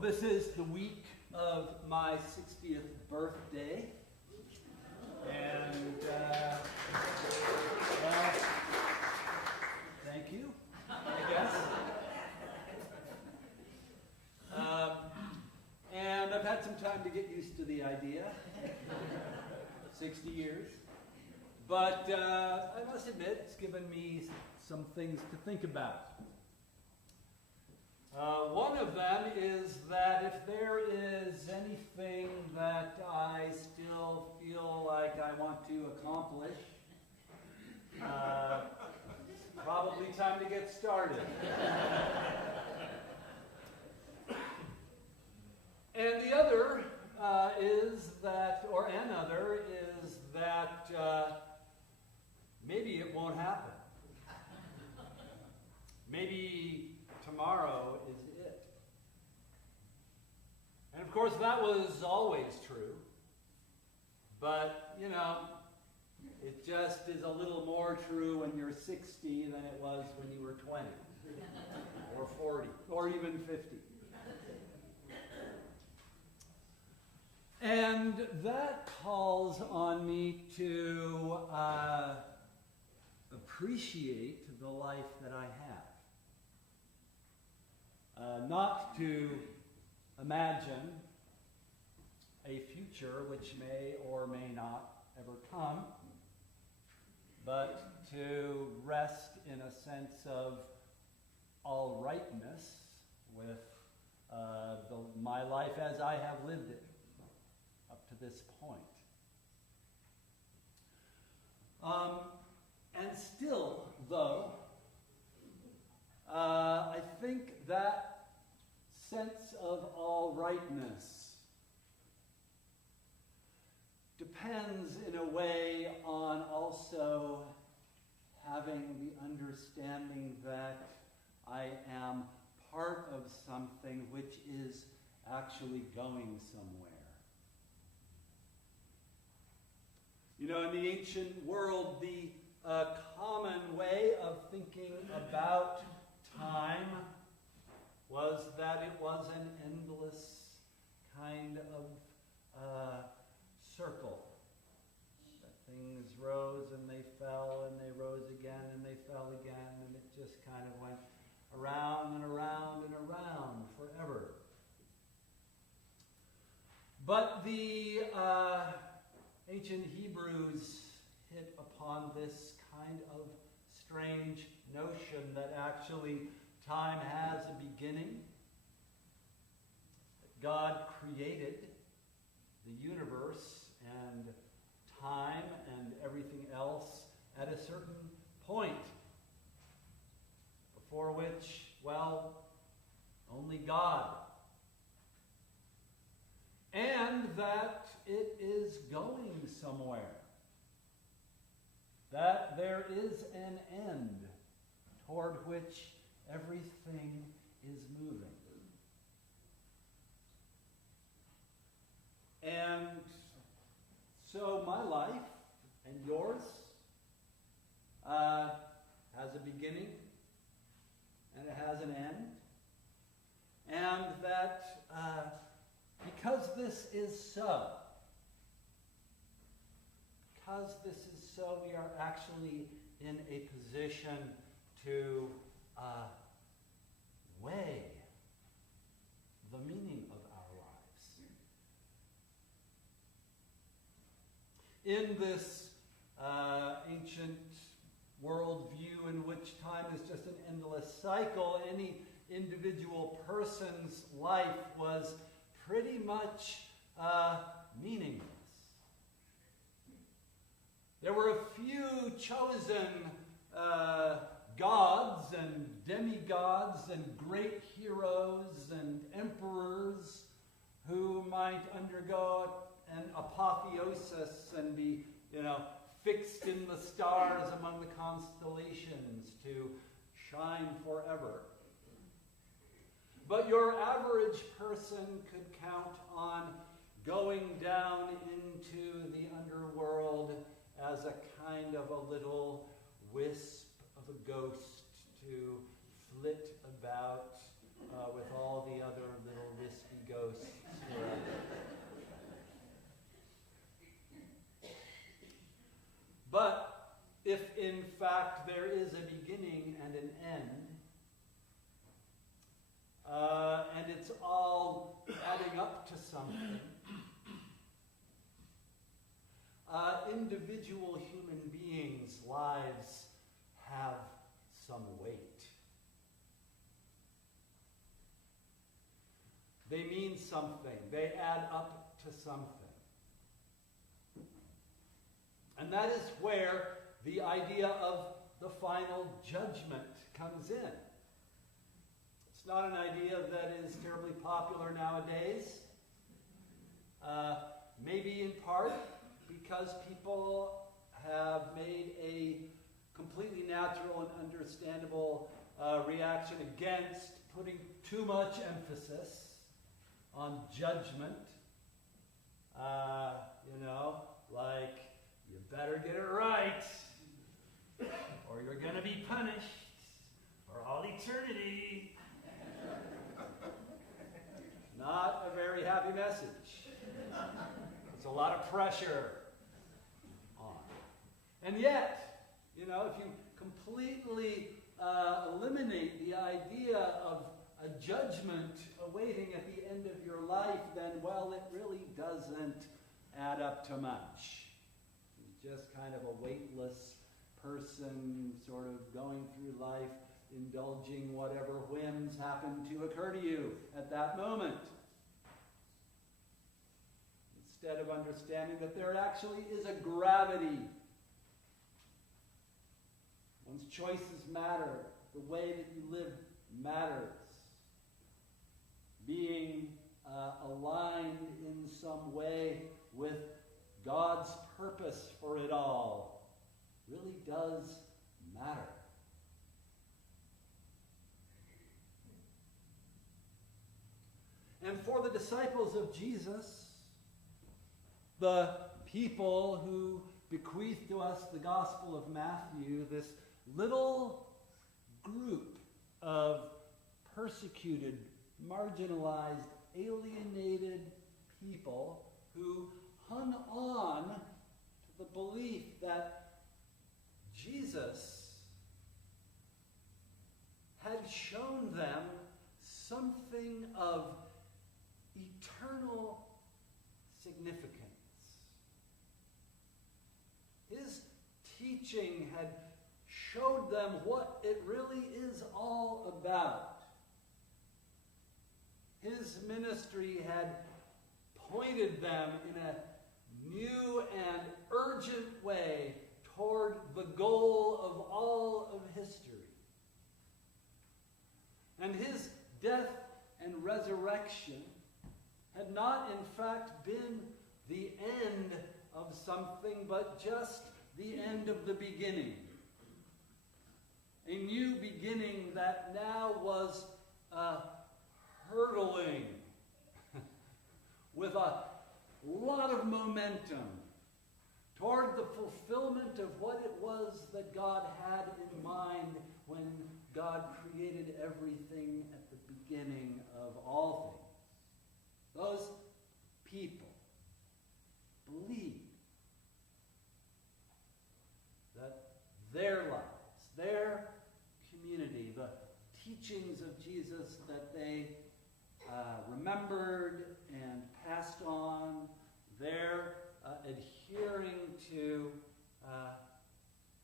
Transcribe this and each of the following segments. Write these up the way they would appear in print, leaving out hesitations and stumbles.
Well, this is the week of my 60th birthday, and well, thank you, I guess. And I've had some time to get used to the idea, 60 years. But I must admit, it's given me some things to think about. One of them is that if there is anything that I still feel like I want to accomplish, probably time to get started. And the other is that, or another is that maybe it won't happen. Maybe tomorrow is it. And of course that was always true. But, you know, it just is a little more true when you're 60 than it was when you were 20 or 40 or even 50. And that calls on me to appreciate the life that I have. Not to imagine a future which may or may not ever come, but to rest in a sense of all rightness with my life as I have lived it up to this point. And still, though, I think that sense of all rightness depends in a way on also having the understanding that I am part of something which is actually going somewhere. You know, in the ancient world, the common way of thinking about time was that it was an endless kind of circle. That things rose and they fell and they rose again and they fell again, and it just kind of went around and around and around forever. But the ancient Hebrews hit upon this kind of strange notion that actually time has a beginning. That God created the universe and time and everything else at a certain point, before which, well, only God. And that it is going somewhere. That there is an end toward which everything is moving. And so my life and yours has a beginning and it has an end. And that because this is so, we are actually in a position to weigh the meaning of our lives. In this ancient worldview in which time is just an endless cycle, any individual person's life was pretty much meaningless. There were a few chosen gods and demigods and great heroes and emperors who might undergo an apotheosis and be, fixed in the stars among the constellations to shine forever. But your average person could count on going down into the underworld as a kind of a little wisp of a ghost to flit about with all the other little risky ghosts who are out there. But if in fact there is a beginning and an end, and it's all adding up to something, individual human beings' lives have some weight. They mean something. They add up to something. And that is where the idea of the final judgment comes in. It's not an idea that is terribly popular nowadays. Maybe in part because people have made a completely natural and understandable reaction against putting too much emphasis on judgment. Like, you better get it right, or you're going to be punished for all eternity. Not a very happy message. It's a lot of pressure on. And yet, if you completely eliminate the idea of a judgment awaiting at the end of your life, then, well, it really doesn't add up to much. You're just kind of a weightless person sort of going through life, indulging whatever whims happen to occur to you at that moment. Instead of understanding that there actually is a gravity. One's choices matter. The way that you live matters. Being aligned in some way with God's purpose for it all really does matter. And for the disciples of Jesus, the people who bequeath to us the Gospel of Matthew, this little group of persecuted, marginalized, alienated people who hung on to the belief that Jesus had shown them something of eternal significance. His teaching had showed them what it really is all about. His ministry had pointed them in a new and urgent way toward the goal of all of history. And his death and resurrection had not in fact been the end of something, but just the end of the beginning. A new beginning that now was hurtling with a lot of momentum toward the fulfillment of what it was that God had in mind when God created everything at the beginning of all things. Those people believed that their lives, their community, the teachings of Jesus that they remembered and passed on, their adhering to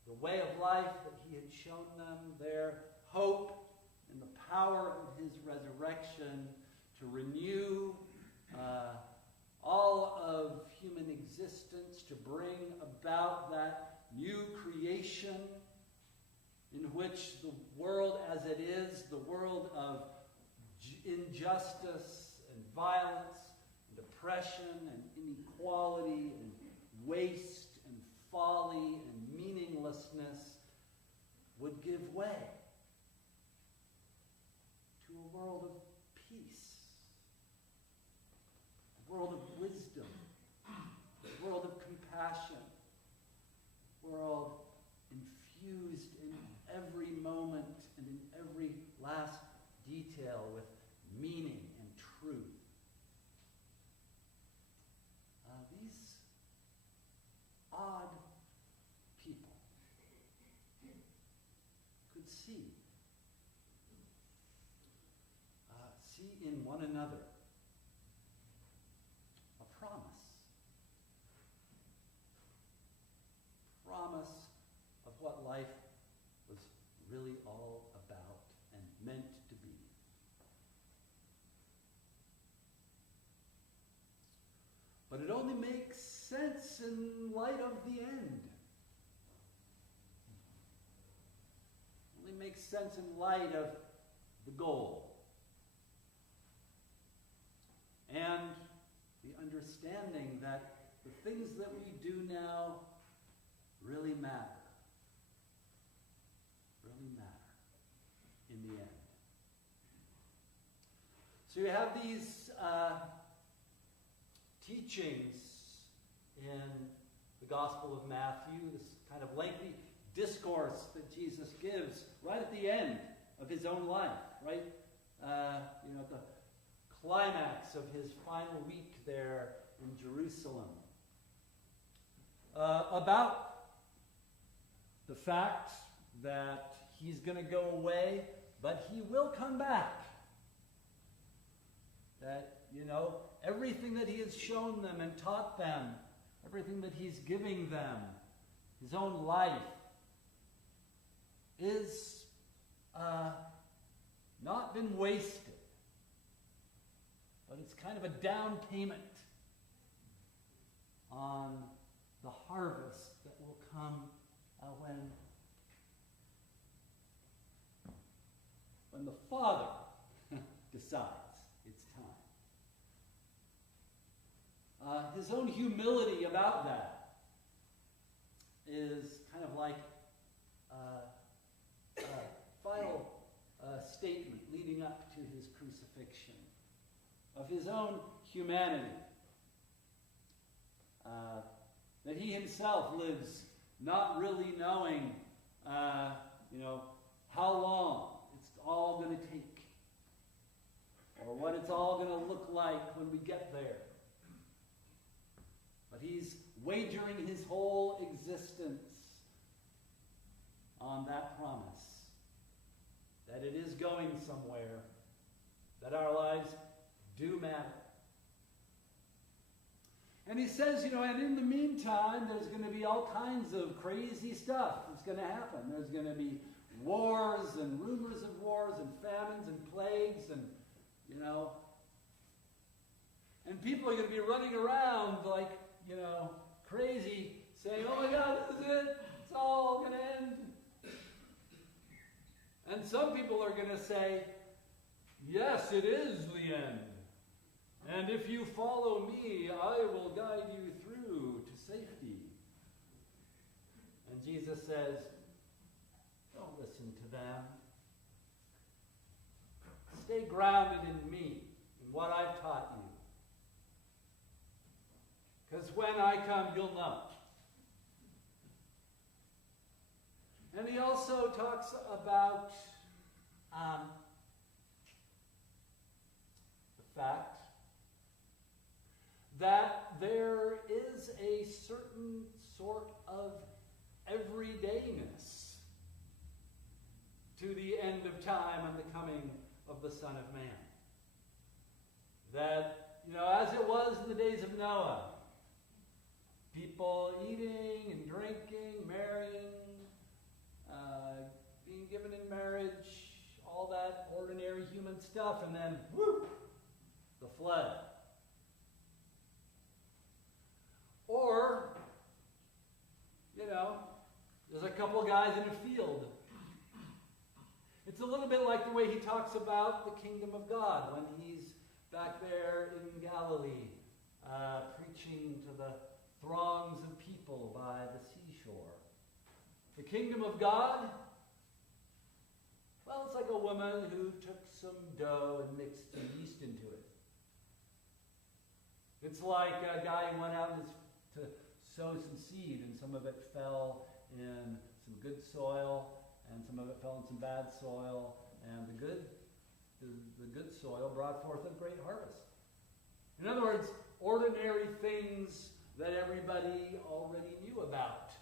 the way of life that he had shown them, their hope in the power of his resurrection to renew all of human existence, to bring about that new creation in which the world as it is, the world of injustice and violence and oppression and inequality and waste and folly and meaninglessness, would give way to a world of peace, a world of wisdom, a world of compassion, a world infused in every moment and in every last detail with would see. See in one another a promise. Promise of what life was really all about and meant to be. But it only makes sense in light of the end. It only makes sense in light of the goal. And the understanding that the things that we do now really matter. Really matter in the end. So you have these teachings in the Gospel of Matthew, this kind of lengthy discourse that Jesus gives right at the end of his own life, right? At the climax of his final week there in Jerusalem. About the fact that he's going to go away, but he will come back. That, everything that he has shown them and taught them, everything that he's giving them, his own life, is not been wasted. But it's kind of a down payment on the harvest that will come when the Father decides it's time. His own humility about that is kind of like a final statement leading up to his crucifixion of his own humanity. That he himself lives not really knowing, how long it's all going to take, or what it's all going to look like when we get there. But he's wagering his whole existence on that promise that it is going somewhere, that our lives do matter. And he says, and in the meantime, there's going to be all kinds of crazy stuff that's going to happen. There's going to be wars and rumors of wars and famines and plagues and, and people are going to be running around like, crazy, saying, oh my God, this is it. It's all going to end. And some people are going to say, yes, it is the end. And if you follow me, I will guide you through to safety. And Jesus says, don't listen to them. Stay grounded in me, in what I've taught you. Because when I come, you'll know. And he also talks about the fact that there is a certain sort of everydayness to the end of time and the coming of the Son of Man. That, as it was in the days of Noah, people eating and drinking, marrying, being given in marriage, all that ordinary human stuff, and then, whoop, the flood. Or, there's a couple guys in a field. It's a little bit like the way he talks about the kingdom of God when he's back there in Galilee, preaching to the throngs of people by the seashore. The kingdom of God, well, it's like a woman who took some dough and mixed some yeast into it. It's like a guy who went out to sow some seed, and some of it fell in some good soil, and some of it fell in some bad soil, and the good soil brought forth a great harvest. In other words, ordinary things that everybody already knew about.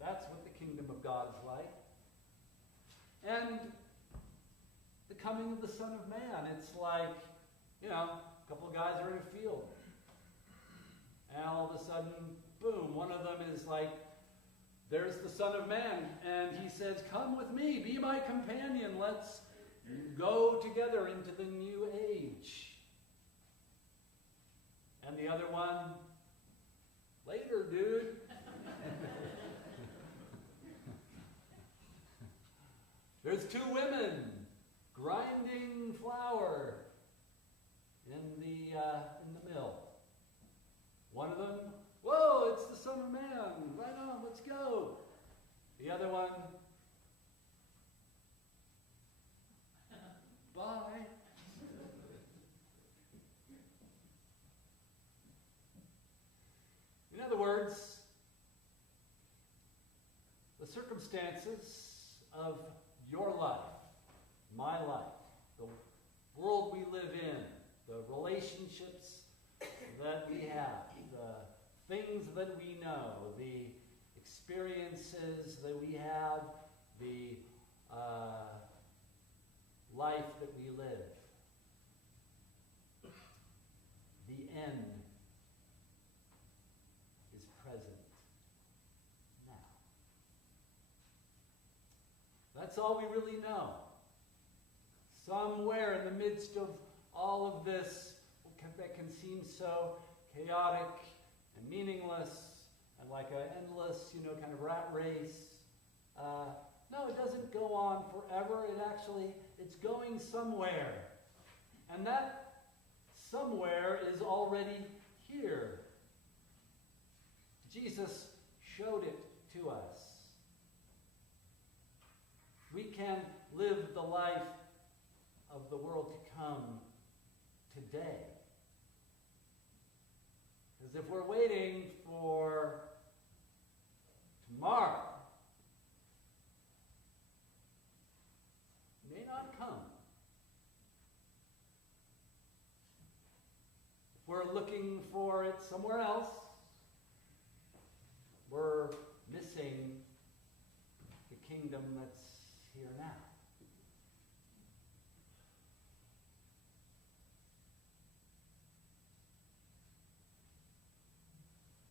That's what the kingdom of God is like. And the coming of the Son of Man. It's like, a couple of guys are in a field. And all of a sudden, boom, one of them is like, there's the Son of Man. And he says, come with me, be my companion. Let's go together into the new age. And the other one, later, dude. There's two women grinding flour in the mill. One of them, whoa, it's the Son of Man. Right on, let's go. The other one, bye. In other words, the circumstances of your life, my life, the world we live in, the relationships that we have, the things that we know, the experiences that we have, the life that we live, the end is present now. That's all we really know. Somewhere in the midst of all of this that can seem so chaotic and meaningless and like an endless, kind of rat race. No, it doesn't go on forever. It's going somewhere. And that somewhere is already here. Jesus showed it to us. We can live the life of the world to come today. Because if we're waiting for tomorrow, it may not come. If we're looking for it somewhere else, we're missing the kingdom that's here now.